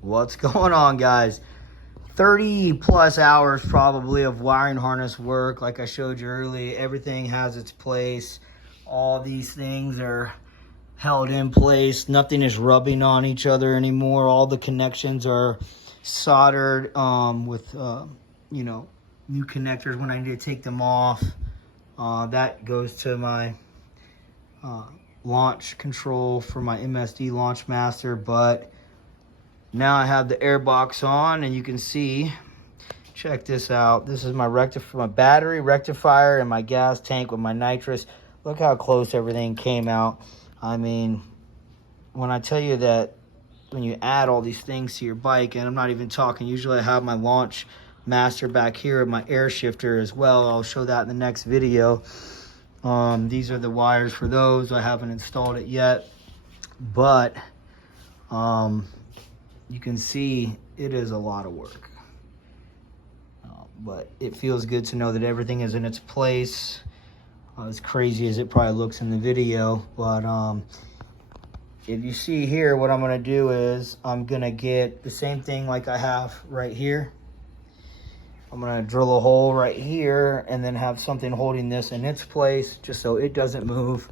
What's going on, guys? 30 plus hours probably of wiring harness work. Like I showed you earlier, everything has its place. All these things are held in place. Nothing is rubbing on each other anymore. All the connections are soldered with new connectors when I need to take them off. That goes to my launch control for my MSD Launch Master. But now I have the air box on, and you can see, check this out. This is my battery rectifier and my gas tank with my nitrous. Look how close everything came out. I mean, when I tell you that when you add all these things to your bike, and I'm not even talking, usually I have my Launch Master back here and my air shifter as well. I'll show that in the next video. These are the wires for those. I haven't installed it yet, but you can see it is a lot of work. But it feels good to know that everything is in its place. As crazy as it probably looks in the video, but if you see here, what I'm gonna do is I'm gonna get the same thing like I have right here. I'm gonna drill a hole right here and then have something holding this in its place just so it doesn't move.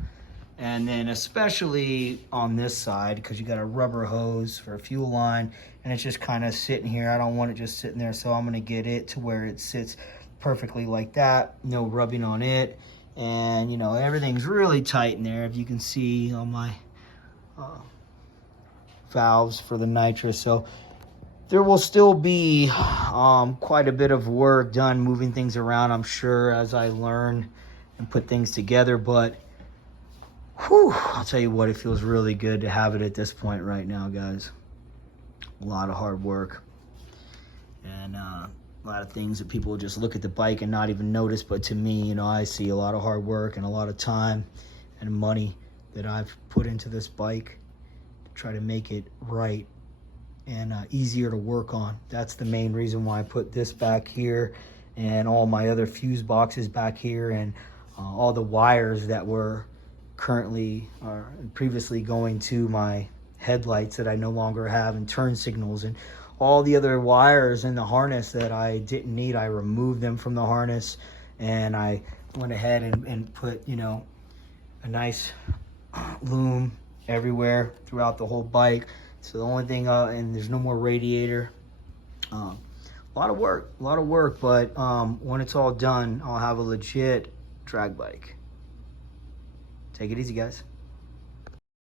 And then especially on this side, because you got a rubber hose for a fuel line and it's just kind of sitting here. I don't want it just sitting there, so I'm gonna get it to where it sits perfectly like that, no rubbing on it. And you know, everything's really tight in there. If you can see on my valves for the nitrous. So there will still be quite a bit of work done moving things around, I'm sure, as I learn and put things together. But whew, I'll tell you what, it feels really good to have it at this point right now, guys. A lot of hard work. And a lot of things that people just look at the bike and not even notice. But to me, you know, I see a lot of hard work and a lot of time and money that I've put into this bike to try to make it right and easier to work on. That's the main reason why I put this back here and all my other fuse boxes back here and all the wires that were previously going to my headlights that I no longer have, and turn signals, and all the other wires in the harness that I didn't need. I removed them from the harness, and I went ahead and put, you know, a nice loom everywhere throughout the whole bike. So the only thing, and there's no more radiator. A lot of work, but when it's all done, I'll have a legit drag bike. Take it easy, guys.